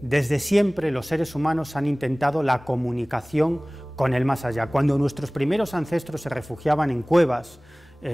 Desde siempre los seres humanos han intentado la comunicación con el más allá. Cuando nuestros primeros ancestros se refugiaban en cuevas,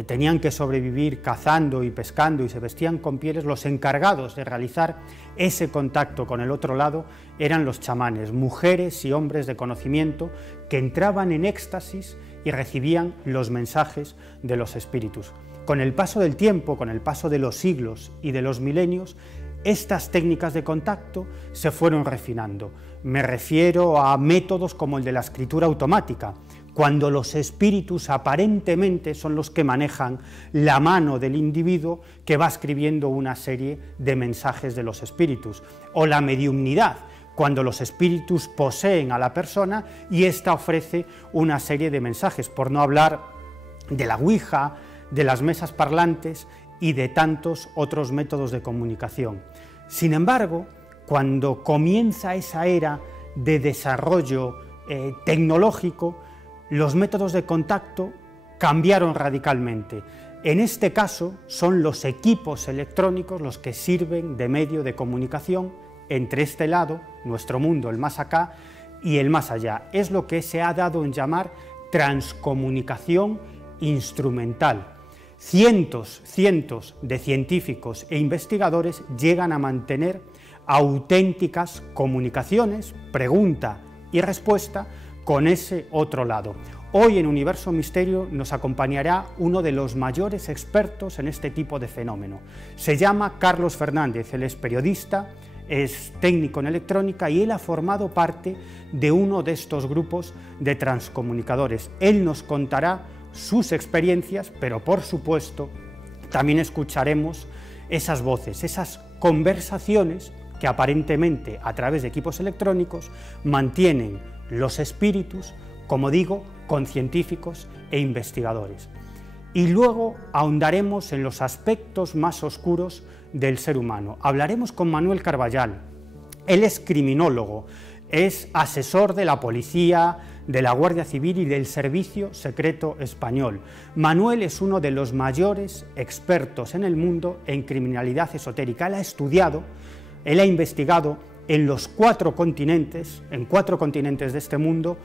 tenían que sobrevivir cazando y pescando y se vestían con pieles, los encargados de realizar ese contacto con el otro lado eran los chamanes, mujeres y hombres de conocimiento que entraban en éxtasis y recibían los mensajes de los espíritus. Con el paso del tiempo, con el paso de los siglos y de los milenios, estas técnicas de contacto se fueron refinando. Me refiero a métodos como el de la escritura automática, cuando los espíritus aparentemente son los que manejan la mano del individuo que va escribiendo una serie de mensajes de los espíritus, o la mediumnidad, cuando los espíritus poseen a la persona y ésta ofrece una serie de mensajes, por no hablar de la ouija, de las mesas parlantes y de tantos otros métodos de comunicación. Sin embargo, cuando comienza esa era de desarrollo tecnológico, los métodos de contacto cambiaron radicalmente. En este caso, son los equipos electrónicos los que sirven de medio de comunicación entre este lado, nuestro mundo, el más acá, y el más allá. Es lo que se ha dado en llamar transcomunicación instrumental. Cientos de científicos e investigadores llegan a mantener auténticas comunicaciones, pregunta y respuesta, con ese otro lado. Hoy en Universo Misterio nos acompañará uno de los mayores expertos en este tipo de fenómeno. Se llama Carlos Fernández, él es periodista, es técnico en electrónica y él ha formado parte de uno de estos grupos de transcomunicadores. Él nos contará sus experiencias, pero por supuesto también escucharemos esas voces, esas conversaciones que aparentemente a través de equipos electrónicos mantienen los espíritus, como digo, con científicos e investigadores. Y luego ahondaremos en los aspectos más oscuros del ser humano. Hablaremos con Manuel Carballal. Él es criminólogo, es asesor de la policía, de la Guardia Civil y del Servicio Secreto Español. Manuel es uno de los mayores expertos en el mundo en criminalidad esotérica. Él ha estudiado, él ha investigado en los cuatro continentes de este mundo,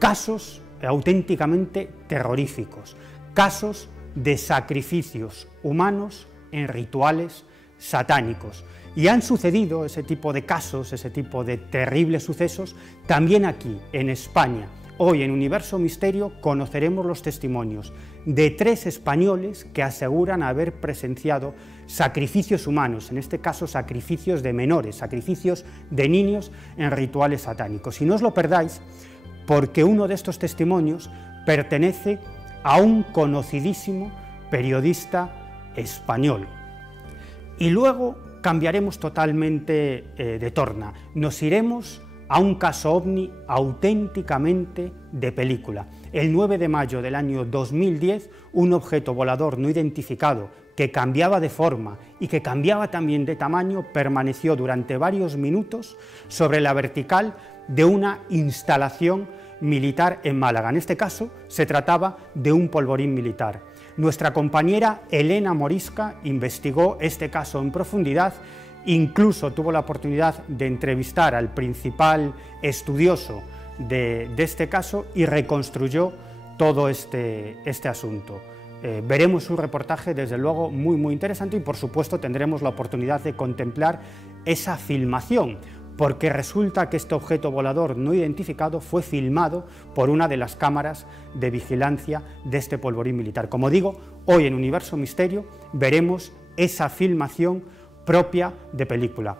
casos auténticamente terroríficos, casos de sacrificios humanos en rituales satánicos. Y han sucedido ese tipo de casos, ese tipo de terribles sucesos, también aquí, en España. Hoy en Universo Misterio conoceremos los testimonios de 3 españoles que aseguran haber presenciado sacrificios humanos, en este caso sacrificios de menores, sacrificios de niños en rituales satánicos. Y no os lo perdáis, porque uno de estos testimonios pertenece a un conocidísimo periodista español. Y luego cambiaremos totalmente de torna, nos iremos a un caso ovni auténticamente de película. El 9 de mayo del año 2010, un objeto volador no identificado que cambiaba de forma y que cambiaba también de tamaño permaneció durante varios minutos sobre la vertical de una instalación militar en Málaga. En este caso se trataba de un polvorín militar. Nuestra compañera Elena Morisca investigó este caso en profundidad. Incluso tuvo la oportunidad de entrevistar al principal estudioso de este caso y reconstruyó todo este asunto. Veremos un reportaje, desde luego, muy interesante y, por supuesto, tendremos la oportunidad de contemplar esa filmación, porque resulta que este objeto volador no identificado fue filmado por una de las cámaras de vigilancia de este polvorín militar. Como digo, hoy en Universo Misterio veremos esa filmación propia de película.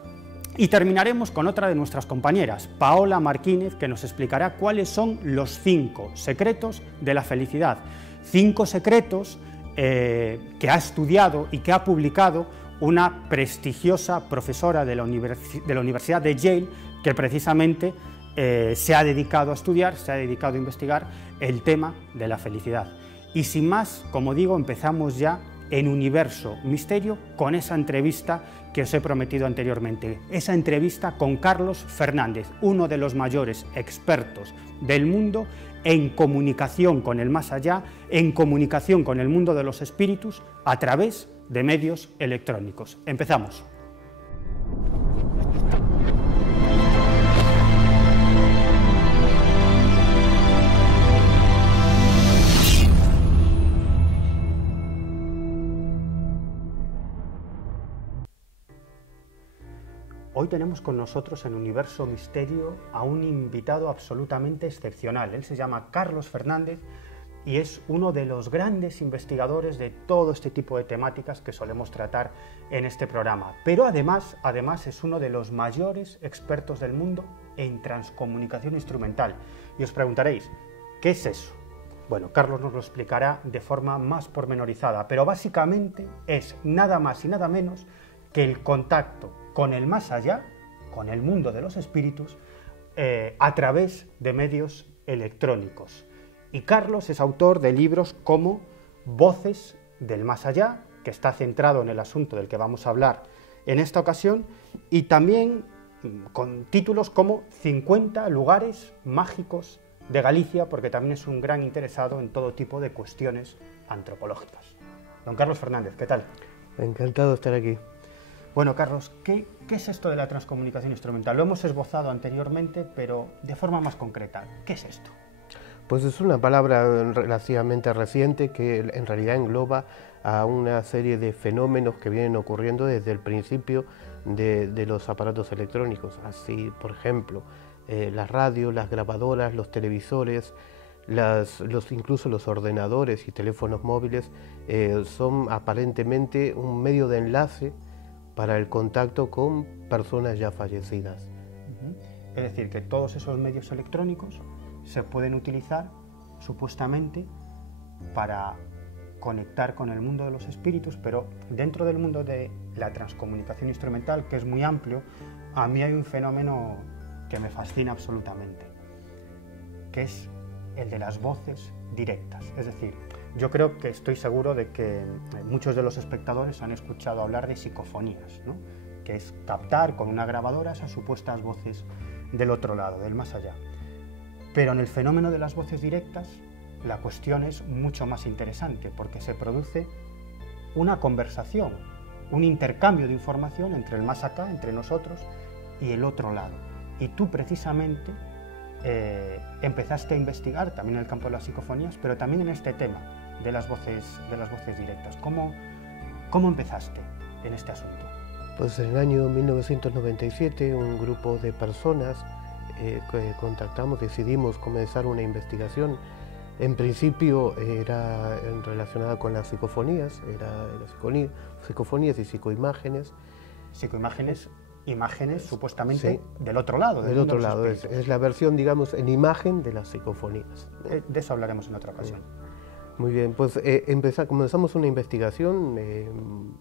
Y terminaremos con otra de nuestras compañeras, Paola Martínez, que nos explicará cuáles son los 5 secretos de la felicidad. 5 secretos que ha estudiado y que ha publicado una prestigiosa profesora de la Universidad de Yale, que precisamente se ha dedicado a estudiar, se ha dedicado a investigar el tema de la felicidad. Y sin más, como digo, empezamos ya en Universo Misterio con esa entrevista que os he prometido anteriormente, esa entrevista con Carlos Fernández, uno de los mayores expertos del mundo en comunicación con el más allá, en comunicación con el mundo de los espíritus a través de medios electrónicos. Empezamos. Hoy tenemos con nosotros en Universo Misterio a un invitado absolutamente excepcional. Él se llama Carlos Fernández y es uno de los grandes investigadores de todo este tipo de temáticas que solemos tratar en este programa. Pero además es uno de los mayores expertos del mundo en transcomunicación instrumental. Y os preguntaréis, ¿qué es eso? Bueno, Carlos nos lo explicará de forma más pormenorizada, pero básicamente es nada más y nada menos que el contacto con el más allá, con el mundo de los espíritus, a través de medios electrónicos. Y Carlos es autor de libros como Voces del Más Allá, que está centrado en el asunto del que vamos a hablar en esta ocasión, y también con títulos como 50 lugares mágicos de Galicia, porque también es un gran interesado en todo tipo de cuestiones antropológicas. Don Carlos Fernández, ¿qué tal? Encantado de estar aquí. Bueno, Carlos, ¿qué es esto de la transcomunicación instrumental? Lo hemos esbozado anteriormente, pero de forma más concreta, ¿qué es esto? Pues es una palabra relativamente reciente que en realidad engloba a una serie de fenómenos que vienen ocurriendo desde el principio de los aparatos electrónicos. Así, por ejemplo, las radios, las grabadoras, los televisores, incluso los ordenadores y teléfonos móviles son aparentemente un medio de enlace para el contacto con personas ya fallecidas. Es decir, que todos esos medios electrónicos se pueden utilizar supuestamente para conectar con el mundo de los espíritus, pero dentro del mundo de la transcomunicación instrumental, que es muy amplio, a mí hay un fenómeno que me fascina absolutamente, que es el de las voces directas. Es decir, yo creo que estoy seguro de que muchos de los espectadores han escuchado hablar de psicofonías, ¿no? Que es captar con una grabadora esas supuestas voces del otro lado, del más allá. Pero en el fenómeno de las voces directas, la cuestión es mucho más interesante, porque se produce una conversación, un intercambio de información entre el más acá, entre nosotros, y el otro lado. Y tú precisamente empezaste a investigar también en el campo de las psicofonías, pero también en este tema de las voces directas. ¿Cómo empezaste en este asunto? Pues en el año 1997 un grupo de personas que contactamos, decidimos comenzar una investigación. En principio era relacionada con las psicofonías, psicofonías y psicoimágenes. Psicoimágenes, imágenes supuestamente sí, del otro lado. Del otro lado, es la versión, digamos, en imagen de las psicofonías. De eso hablaremos en otra ocasión. Muy bien, pues comenzamos una investigación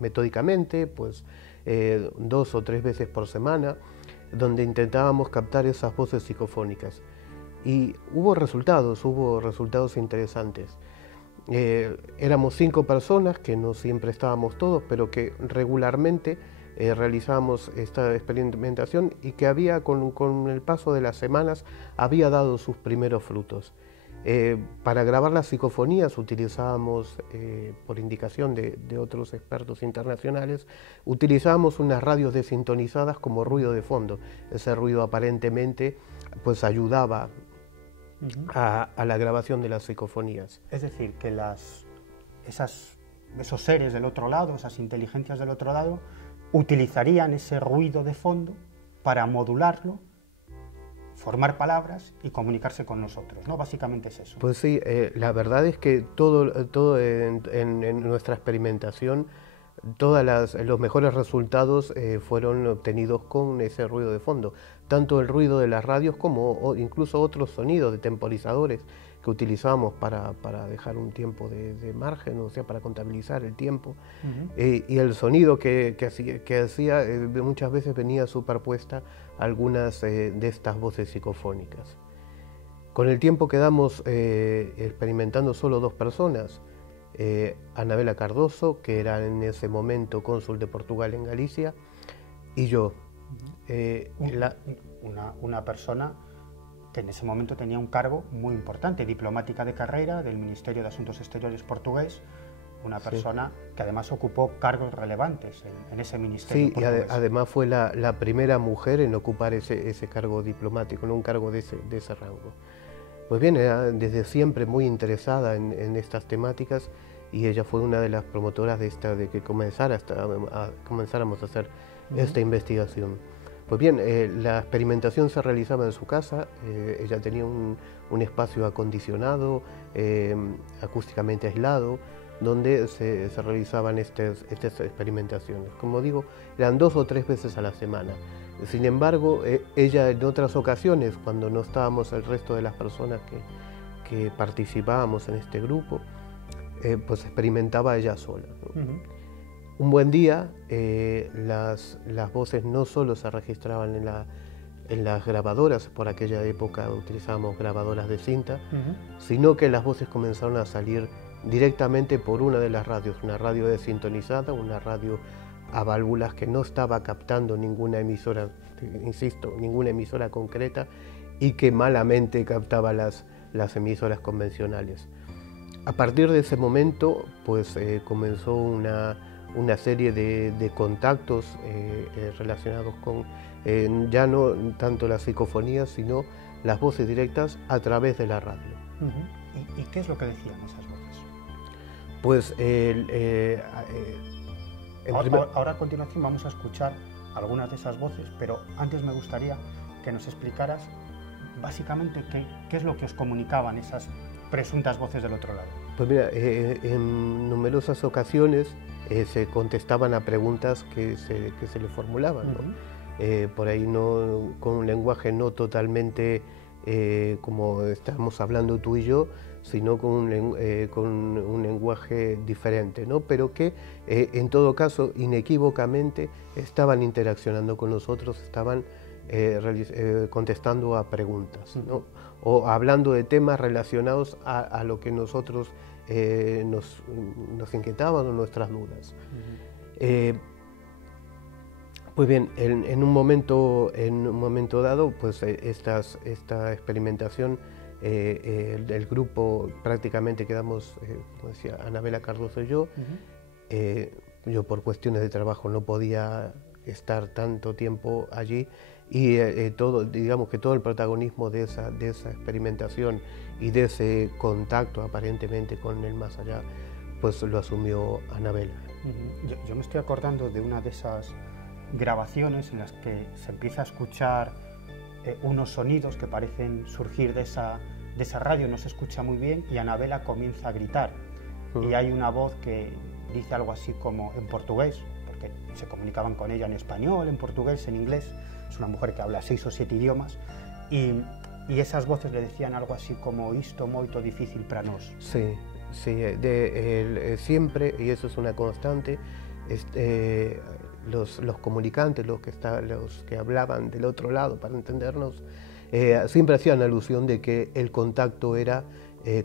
metódicamente, pues 2 o 3 veces por semana, donde intentábamos captar esas voces psicofónicas. Y hubo resultados interesantes. Éramos 5 personas, que no siempre estábamos todos, pero que regularmente realizábamos esta experimentación y que había, con el paso de las semanas, había dado sus primeros frutos. Para grabar las psicofonías utilizábamos, por indicación de otros expertos internacionales, utilizábamos unas radios desintonizadas como ruido de fondo. Ese ruido aparentemente pues ayudaba a la grabación de las psicofonías. Es decir, que esos seres del otro lado, esas inteligencias del otro lado, utilizarían ese ruido de fondo para modularlo, formar palabras y comunicarse con nosotros, ¿no? Básicamente es eso. Pues sí, la verdad es que todo en nuestra experimentación, los mejores resultados fueron obtenidos con ese ruido de fondo. Tanto el ruido de las radios como incluso otros sonidos de temporizadores que utilizábamos para dejar un tiempo de margen, o sea, para contabilizar el tiempo. Y el sonido que hacía muchas veces venía superpuesta a algunas de estas voces psicofónicas. Con el tiempo quedamos experimentando solo 2 personas, Anabela Cardoso, que era en ese momento cónsul de Portugal en Galicia, y yo. Una persona que en ese momento tenía un cargo muy importante, diplomática de carrera del Ministerio de Asuntos Exteriores portugués, una persona que además ocupó cargos relevantes en ese ministerio. Sí, portugués. Y además fue la primera mujer en ocupar ese cargo diplomático, no un cargo de ese rango. Pues bien, era desde siempre muy interesada en estas temáticas, y ella fue una de las promotoras de que comenzáramos a hacer esta investigación. Pues bien, la experimentación se realizaba en su casa, ella tenía un espacio acondicionado, acústicamente aislado, donde se realizaban estas experimentaciones. Como digo, eran 2 o 3 veces a la semana. Sin embargo, ella en otras ocasiones, cuando no estábamos el resto de las personas que participábamos en este grupo, pues experimentaba ella sola, ¿no? Un buen día, las voces no solo se registraban en las grabadoras, por aquella época utilizábamos grabadoras de cinta, sino que las voces comenzaron a salir directamente por una de las radios, una radio desintonizada, una radio a válvulas que no estaba captando ninguna emisora, insisto, ninguna emisora concreta, y que malamente captaba las emisoras convencionales. A partir de ese momento, pues comenzó una serie de contactos relacionados con ya no tanto las psicofonías, sino las voces directas a través de la radio. ¿Y qué es lo que decían esas voces? Pues ahora a continuación vamos a escuchar algunas de esas voces, pero antes me gustaría que nos explicaras básicamente qué es lo que os comunicaban esas presuntas voces del otro lado. Pues mira, en numerosas ocasiones se contestaban a preguntas que se le formulaban, ¿no? Por ahí no, con un lenguaje no totalmente como estamos hablando tú y yo, sino con un lenguaje diferente, ¿no? Pero que en todo caso inequívocamente estaban interaccionando con nosotros, estaban contestando a preguntas, ¿no? O hablando de temas relacionados a lo que nosotros nos inquietaban o nuestras dudas. Pues bien, en un momento dado, pues esta experimentación, el grupo prácticamente quedamos, como decía Anabela Cardoso y yo. Yo por cuestiones de trabajo no podía estar tanto tiempo allí, y digamos que todo el protagonismo de esa experimentación y de ese contacto aparentemente con el más allá, pues lo asumió Anabela. Yo me estoy acordando de una de esas grabaciones en las que se empieza a escuchar unos sonidos que parecen surgir de esa radio, no se escucha muy bien, y Anabela comienza a gritar. Y hay una voz que dice algo así como en portugués, porque se comunicaban con ella en español, en portugués, en inglés. Es una mujer que habla 6 o 7 idiomas, y esas voces le decían algo así como isto moito difícil para nós. Sí, siempre, y eso es una constante, los comunicantes, los que hablaban del otro lado para entendernos, siempre hacían alusión de que el contacto era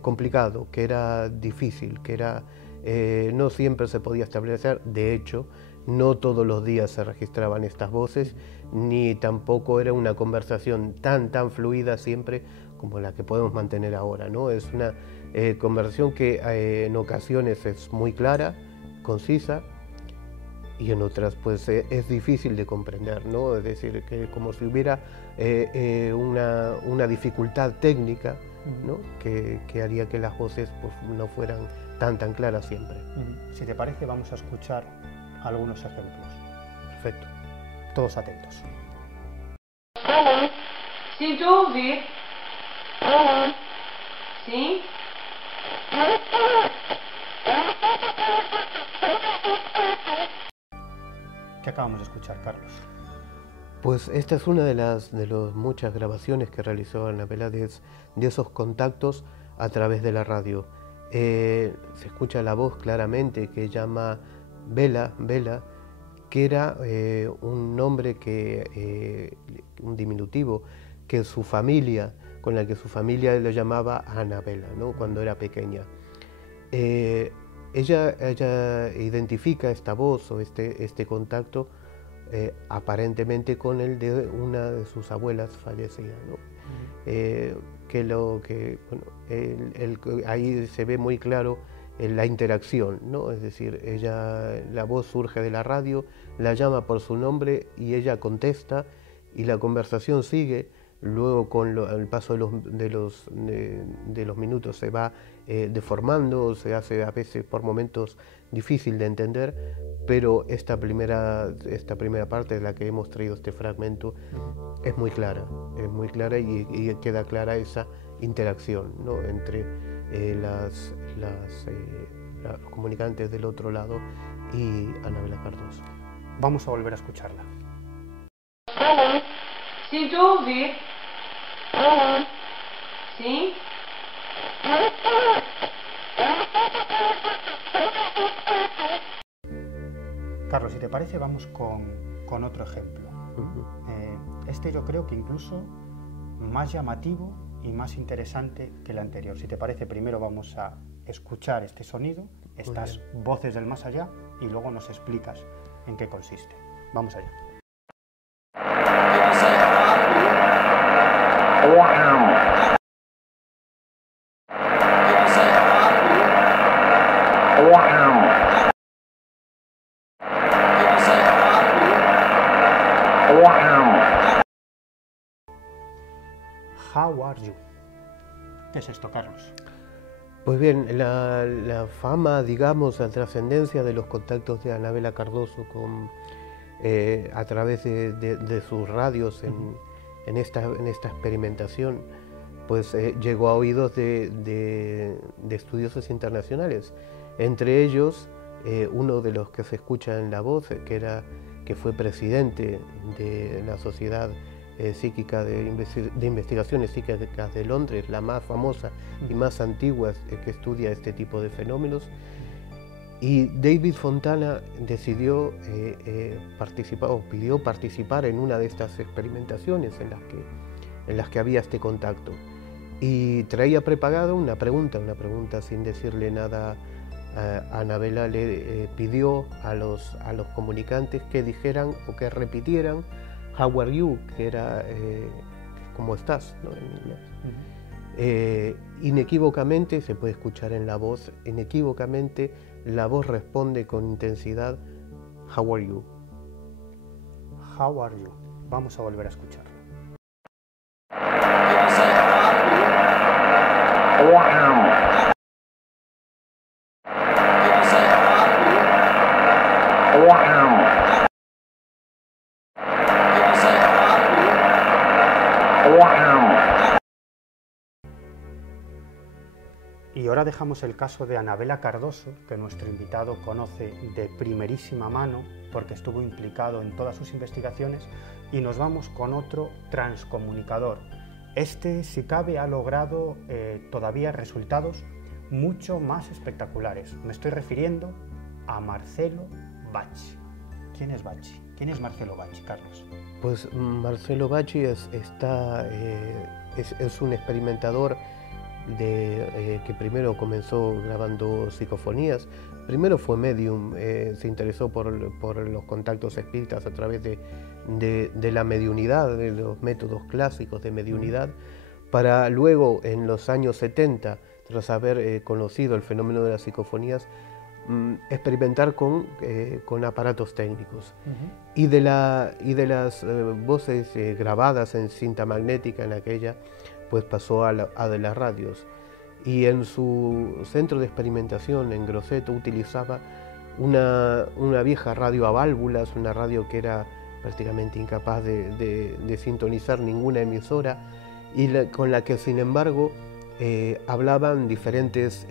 complicado, que era difícil, que no siempre se podía establecer. De hecho, no todos los días se registraban estas voces, ni tampoco era una conversación tan fluida siempre como la que podemos mantener ahora, ¿no? Es una conversación que en ocasiones es muy clara, concisa, y en otras pues es difícil de comprender, ¿no? Es decir, que como si hubiera una dificultad técnica, ¿no? que haría que las voces pues, no fueran tan claras siempre. Si te parece, vamos a escuchar algunos ejemplos. Perfecto. Todos atentos. Sinto ouvir. Sim? ¿Qué acabamos de escuchar, Carlos? Pues esta es una de las muchas grabaciones que realizó Anabela de esos contactos a través de la radio. Se escucha la voz claramente que llama Bela, que era un nombre un diminutivo que con la que su familia lo llamaba Anabela, ¿no? Cuando era pequeña. Ella identifica esta voz o este contacto aparentemente con el de una de sus abuelas fallecidas, ¿no? Ahí se ve muy claro la interacción, ¿no? Es decir, la voz surge de la radio, la llama por su nombre y ella contesta, y la conversación sigue luego con el paso de los minutos se va deformando, se hace a veces por momentos difícil de entender, pero esta primera parte de la que hemos traído este fragmento es muy clara y queda clara esa interacción, ¿no?, entre los comunicantes del otro lado y Anabela Cardoso. Vamos a volver a escucharla. Sinto ouvir. Sim? Carlos, si te parece, vamos con otro ejemplo. Este yo creo que incluso más llamativo y más interesante que el anterior. Si te parece, primero vamos a escuchar este sonido, estas voces del más allá, y luego nos explicas en qué consiste. Vamos allá. How are you? ¿Qué es esto, Carlos? Pues bien, la fama, digamos, la trascendencia de los contactos de Anabela Cardoso a través de sus radios en esta experimentación, pues llegó a oídos de estudiosos internacionales. Entre ellos, uno de los que se escucha en La Voz, que fue presidente de la Sociedad Psíquica de Investigaciones Psíquicas de Londres, la más famosa y más antigua que estudia este tipo de fenómenos. Y David Fontana decidió participar, o pidió participar en una de estas experimentaciones en las que había este contacto. Y traía preparada una pregunta sin decirle nada a Anabela. Le pidió a los comunicantes que dijeran o que repitieran "How are you?", que era ¿cómo estás?, ¿no?, en inglés. Inequívocamente, se puede escuchar en La Voz, inequívocamente la voz responde con intensidad "How are you?". How are you? Vamos a volver a escucharlo. Y ahora dejamos el caso de Anabela Cardoso, que nuestro invitado conoce de primerísima mano porque estuvo implicado en todas sus investigaciones, y nos vamos con otro transcomunicador. Este, si cabe, ha logrado todavía resultados mucho más espectaculares. Me estoy refiriendo a Marcelo Bacci. ¿Quién es Bacci? ¿Quién es Marcelo Bacci, Carlos? Pues Marcelo Bacci es un experimentador que primero comenzó grabando psicofonías. Primero fue medium, se interesó por los contactos espíritas a través de la mediunidad, de los métodos clásicos de mediunidad, para luego, en los años 70, tras haber conocido el fenómeno de las psicofonías, experimentar con aparatos técnicos. Y de las voces grabadas en cinta magnética en aquella, pues pasó a de las radios. Y en su centro de experimentación en Grosseto utilizaba una vieja radio a válvulas, una radio que era prácticamente incapaz de sintonizar ninguna emisora, y con la que, sin embargo, hablaban diferentes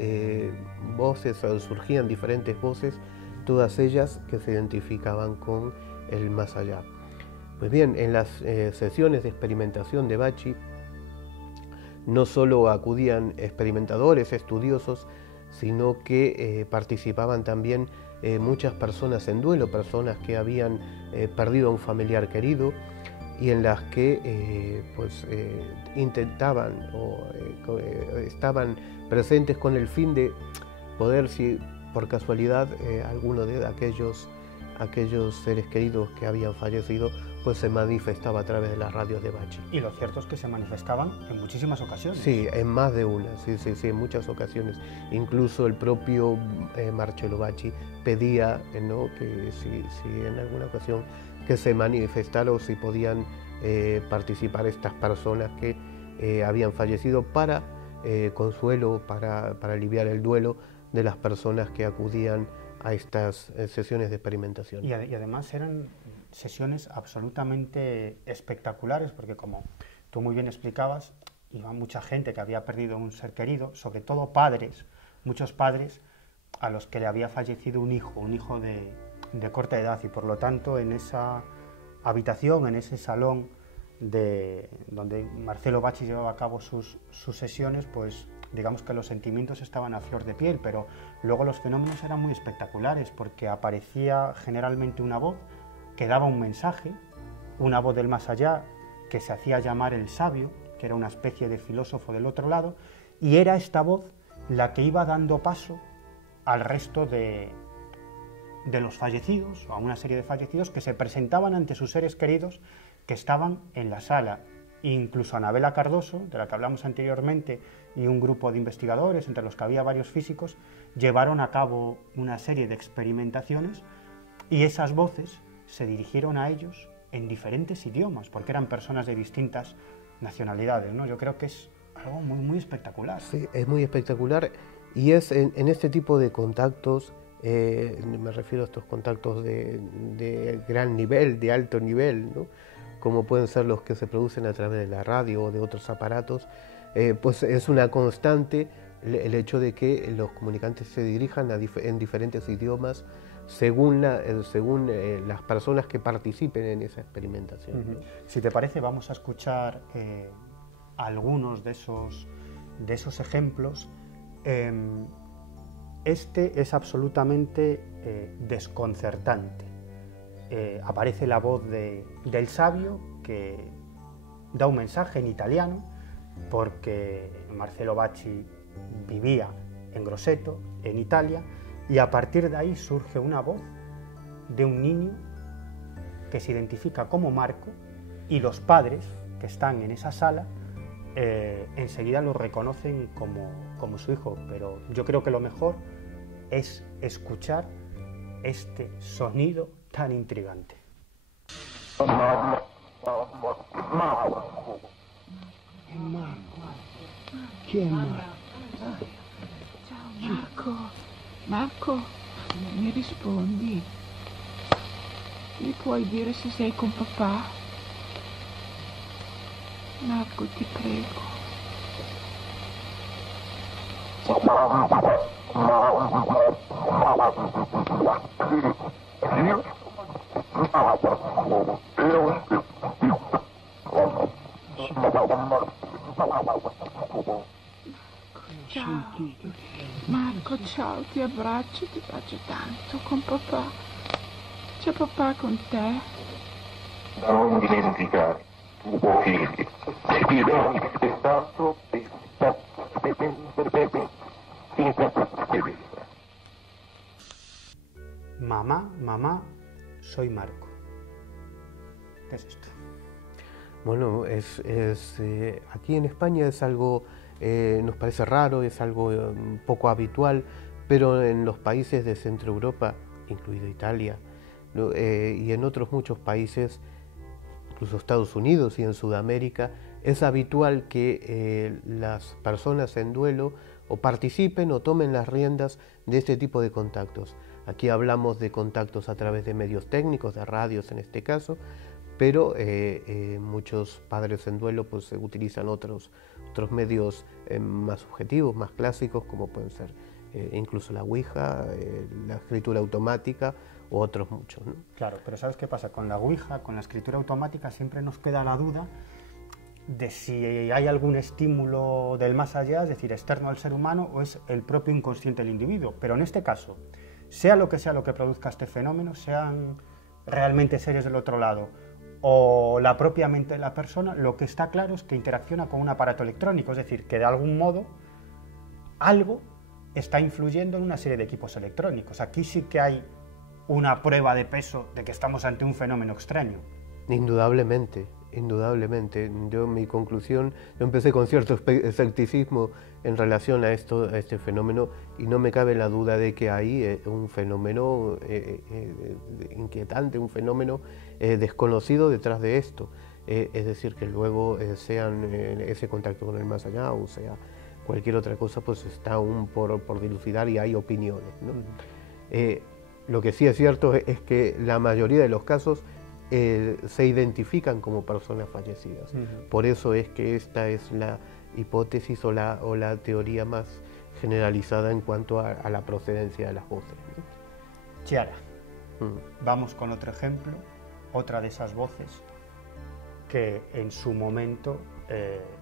voces, o surgían diferentes voces, todas ellas que se identificaban con el más allá. Pues bien, en las sesiones de experimentación de Bacci no solo acudían experimentadores, estudiosos, sino que participaban también muchas personas en duelo, personas que habían perdido a un familiar querido, y en las que intentaban o estaban presentes con el fin de poder, si por casualidad alguno de aquellos seres queridos que habían fallecido, pues se manifestaba a través de las radios de Bacci. Y lo cierto es que se manifestaban en muchísimas ocasiones. Sí, en más de una, sí, en muchas ocasiones. Incluso el propio Marcelo Bacci pedía, ¿no?, que si en alguna ocasión que se manifestara o si podían participar estas personas que habían fallecido para consuelo, para aliviar el duelo de las personas que acudían a estas sesiones de experimentación. Y además eran sesiones absolutamente espectaculares, porque como tú muy bien explicabas, iba mucha gente que había perdido un ser querido, sobre todo padres, muchos padres a los que le había fallecido un hijo de corta edad, y por lo tanto en esa habitación, en ese salón donde Marcelo Bacci llevaba a cabo sus sesiones, pues digamos que los sentimientos estaban a flor de piel, pero luego los fenómenos eran muy espectaculares, porque aparecía generalmente una voz que daba un mensaje, una voz del más allá que se hacía llamar el sabio, que era una especie de filósofo del otro lado, y era esta voz la que iba dando paso al resto de los fallecidos, o a una serie de fallecidos que se presentaban ante sus seres queridos que estaban en la sala. Incluso Anabela Cardoso, de la que hablamos anteriormente, y un grupo de investigadores, entre los que había varios físicos, llevaron a cabo una serie de experimentaciones, y esas voces se dirigieron a ellos en diferentes idiomas, porque eran personas de distintas nacionalidades, ¿no? Yo creo que es algo muy, muy espectacular. Sí, es muy espectacular, y es en este tipo de contactos, me refiero a estos contactos de gran nivel, de alto nivel, ¿no? Como pueden ser los que se producen a través de la radio o de otros aparatos, pues es una constante el hecho de que los comunicantes se dirijan en diferentes idiomas según las personas que participen en esa experimentación. Uh-huh. Si te parece, vamos a escuchar algunos de esos ejemplos. Este es absolutamente desconcertante. Aparece la voz del sabio, que da un mensaje en italiano, porque Marcelo Bacci vivía en Grosseto, en Italia, y a partir de ahí surge una voz de un niño que se identifica como Marco, y los padres que están en esa sala enseguida lo reconocen como su hijo. Pero yo creo que lo mejor es escuchar este sonido tan intrigante. Chi è Marco? Ciao Marco, mi rispondi? Mi puoi dire se sei con papà? Marco, ti prego. Ciao. Marco, ciao, ti abbraccio tanto con papà. C'è papà con te? Non dimenticare, tu tuo figlio, ti do stato Mamá, mamá, soy Marco. ¿Qué es esto? Bueno, aquí en España es algo, nos parece raro, es algo poco habitual, pero en los países de Centro Europa, incluido Italia, y en otros muchos países, incluso Estados Unidos y en Sudamérica, es habitual que las personas en duelo o participen o tomen las riendas de este tipo de contactos. Aquí hablamos de contactos a través de medios técnicos, de radios en este caso, pero muchos padres en duelo pues utilizan otros medios más subjetivos, más clásicos, como pueden ser incluso la Ouija, la escritura automática o otros muchos, ¿no? Claro, pero ¿sabes qué pasa? Con la Ouija, con la escritura automática, siempre nos queda la duda de si hay algún estímulo del más allá, es decir, externo al ser humano, o es el propio inconsciente del individuo. Pero en este caso, sea lo que produzca este fenómeno, sean realmente seres del otro lado o la propia mente de la persona, lo que está claro es que interacciona con un aparato electrónico, es decir, que de algún modo algo está influyendo en una serie de equipos electrónicos. Aquí sí que hay una prueba de peso de que estamos ante un fenómeno extraño. Indudablemente, Indudablemente. Mi conclusión, yo empecé con cierto escepticismo en relación a este fenómeno, y no me cabe la duda de que hay un fenómeno inquietante, un fenómeno desconocido detrás de esto. Es decir, que luego sean ese contacto con el más allá, o sea, cualquier otra cosa, pues está aún por dilucidar, y hay opiniones, ¿no? Lo que sí es cierto es que la mayoría de los casos se identifican como personas fallecidas. Por eso es que esta es la hipótesis o la teoría más generalizada en cuanto a la procedencia de las voces, ¿no? Chiara, vamos con otro ejemplo, otra de esas voces que en su momento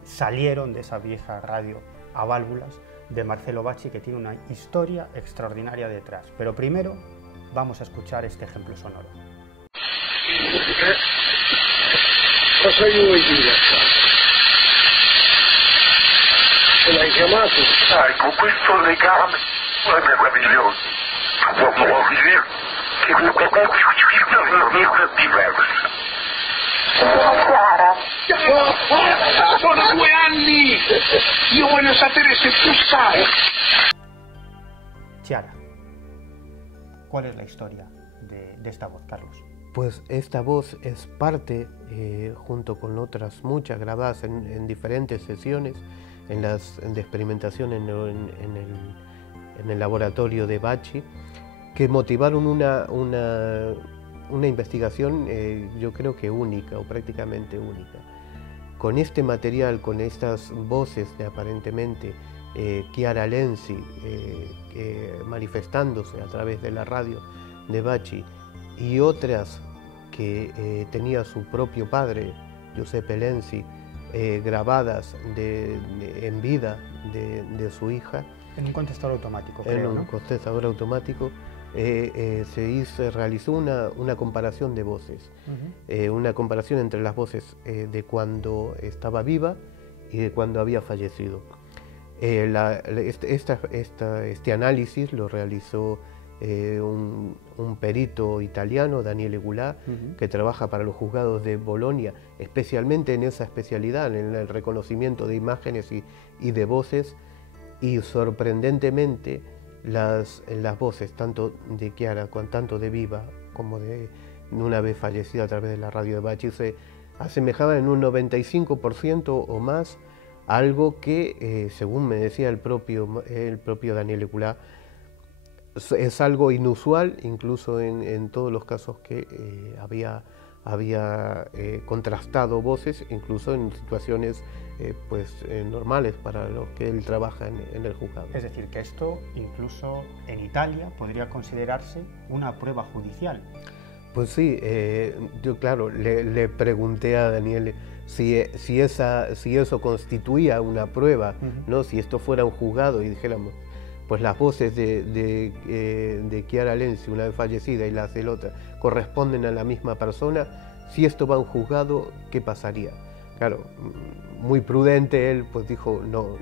salieron de esa vieja radio a válvulas de Marcelo Bacci, que tiene una historia extraordinaria detrás. Pero primero vamos a escuchar este ejemplo sonoro. Cosa gli vuoi dire? Ce l'hai chiamato? Sai, con questo legame è meraviglioso. Vuol dire che è diverso. Sono 2 anni! Io voglio sapere se tu sai. Chiara, ¿cuál es la historia de esta voz, Carlos? Pues esta voz es parte, junto con otras muchas grabadas en diferentes sesiones, de experimentación en el laboratorio de Bacci, que motivaron una investigación, yo creo que única, o prácticamente única. Con este material, con estas voces de aparentemente Chiara Lenzi manifestándose a través de la radio de Bacci, y otras que tenía su propio padre, Giuseppe Lenzi, grabadas en vida de su hija. En un contestador automático, creo, En un ¿no? contestador automático. Se realizó una comparación de voces, una comparación entre las voces de cuando estaba viva y de cuando había fallecido. Este análisis lo realizó un perito italiano, Daniele Goulart, que trabaja para los juzgados de Bolonia, especialmente en esa especialidad, en el reconocimiento de imágenes y de voces, y sorprendentemente las voces, tanto de Chiara, tanto de viva como de una vez fallecida a través de la radio de Bacci, se asemejaban en un 95% o más a algo que, según me decía el propio Daniele Goulart, es algo inusual, incluso en todos los casos que había contrastado voces, incluso en situaciones normales para los que él trabaja en el juzgado. Es decir, que esto incluso en Italia podría considerarse una prueba judicial. Pues sí, yo claro, le pregunté a Daniele si eso constituía una prueba, ¿no? Si esto fuera un juzgado y dijéramos, pues las voces de Chiara Lenzi, una vez fallecida, y las del otra, corresponden a la misma persona, si esto va a un juzgado, ¿qué pasaría? Claro, muy prudente él, pues dijo, no,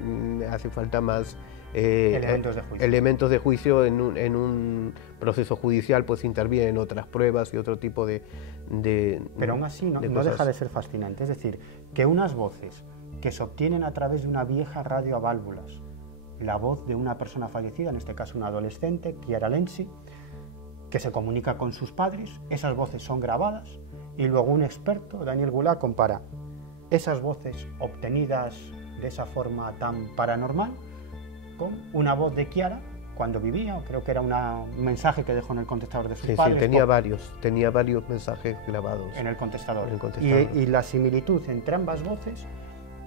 hace falta más elementos de juicio. En un proceso judicial, pues intervienen otras pruebas y otro tipo de Pero aún así no deja de ser fascinante, es decir, que unas voces que se obtienen a través de una vieja radio a válvulas, la voz de una persona fallecida, en este caso una adolescente, Chiara Lenzi, que se comunica con sus padres, esas voces son grabadas, y luego un experto, Daniel Goulart, compara esas voces obtenidas de esa forma tan paranormal con una voz de Chiara cuando vivía, o creo que era un mensaje que dejó en el contestador de sus padres. Sí, tenía varios mensajes grabados en el contestador. Y la similitud entre ambas voces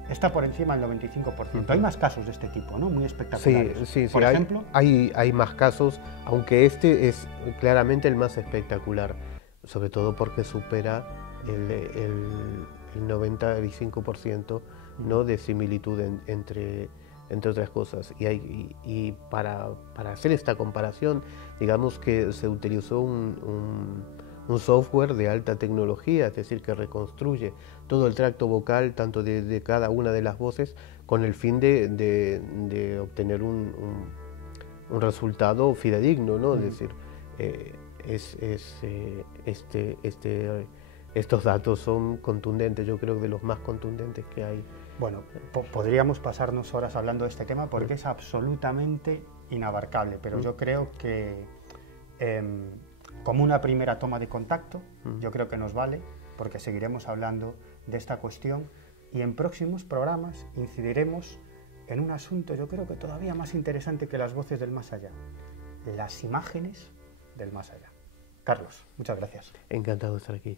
está por encima del 95%. Hay más casos de este tipo, ¿no? Muy espectaculares. Sí, por ejemplo, hay más casos, aunque este es claramente el más espectacular, sobre todo porque supera el 95%, ¿no?, de similitud entre otras cosas. Y para hacer esta comparación, digamos que se utilizó un software de alta tecnología, es decir, que reconstruye todo el tracto vocal, tanto de cada una de las voces, con el fin de obtener un resultado fidedigno, ¿no? Es decir, estos datos son contundentes, yo creo que de los más contundentes que hay. Bueno, podríamos pasarnos horas hablando de este tema porque es absolutamente inabarcable, pero yo creo que como una primera toma de contacto, yo creo que nos vale, porque seguiremos hablando de esta cuestión y en próximos programas incidiremos en un asunto yo creo que todavía más interesante que las voces del más allá, las imágenes del más allá. Carlos, muchas gracias. Encantado de estar aquí.